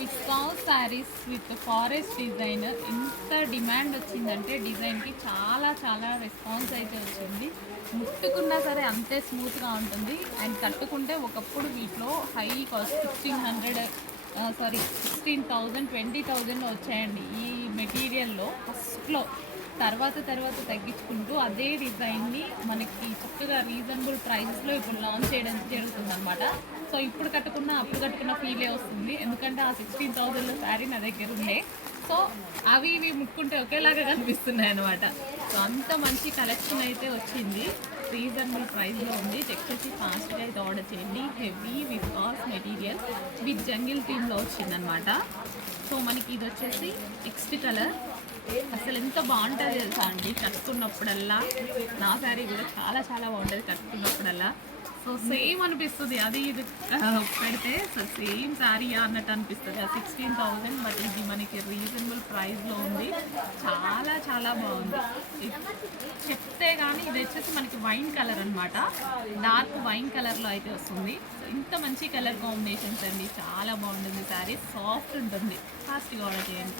Viscous saris with forest design ఎంత demand వచ్చిందంటే డిజైన్కి చాలా చాలా రెస్పాన్స్ అయితే వచ్చింది. ముట్టుకున్నా సరే అంతే స్మూత్గా ఉంటుంది. అండ్ కట్టుకుంటే ఒకప్పుడు వీటిలో హై కాస్ట్ 16,000 20,000 వచ్చాయండి ఈ మెటీరియల్లో ఫస్ట్లో. తర్వాత తగ్గించుకుంటూ అదే డిజైన్ని మనకి చక్కగా రీజనబుల్ ప్రైసెస్లో ఇప్పుడు లాంచ్ చేయడం జరుగుతుందన్నమాట. సో ఇప్పుడు అప్పుడు కట్టుకున్న ఫీలే వస్తుంది, ఎందుకంటే ఆ 16,000లో శారీ నా దగ్గర ఉండే. సో అవి ఇవి ముట్టుకుంటే ఒకేలాగా కనిపిస్తున్నాయి అనమాట. సో అంత మంచి కలెక్షన్ అయితే వచ్చింది, రీజనబుల్ ప్రైస్లో ఉంది. చెక్ చేసి ఫాస్ట్గా అయితే ఆర్డర్ చేయండి. Heavy viscose material with jungle థీమ్లో వచ్చిందనమాట. సో మనకి ఇది వచ్చేసి నెక్స్ట్ కలర్. అసలు ఎంత బాగుంటుంది తెలుసా అండి కట్టుకున్నప్పుడల్లా. నా శారీ కూడా చాలా చాలా బాగుంటుంది కట్టుకున్నప్పుడల్లా. సో సేమ్ అనిపిస్తుంది, అది ఇది పెడితే సేమ్ శారీ అన్నట్టు అనిపిస్తుంది. ఆ 16,000, బట్ ఇది మనకి రీజనబుల్ ప్రైస్లో ఉంది. చాలా చాలా బాగుంది. చెప్తే కానీ ఇది వచ్చేసి మనకి వైన్ కలర్ అనమాట, డార్క్ వైన్ కలర్లో అయితే వస్తుంది. ఇంత మంచి కలర్ కాంబినేషన్స్ అండి, చాలా బాగుంటుంది శారీ, సాఫ్ట్ ఉంటుంది. ఫాస్ట్గా ఆర్డర్ చేయండి.